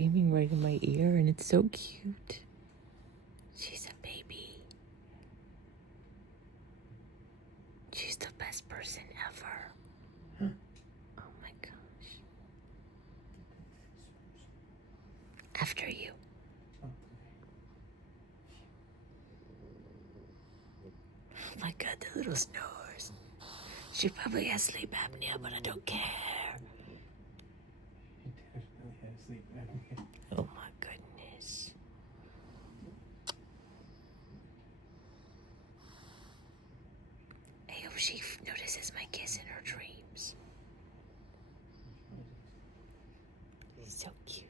screaming right in my ear, and it's so cute. She's a baby. She's the best person ever. Oh my gosh. After you. Oh my god, the little snores. She probably has sleep apnea, but I don't care. Oh my goodness. I hope she notices my kiss in her dreams. He's so cute.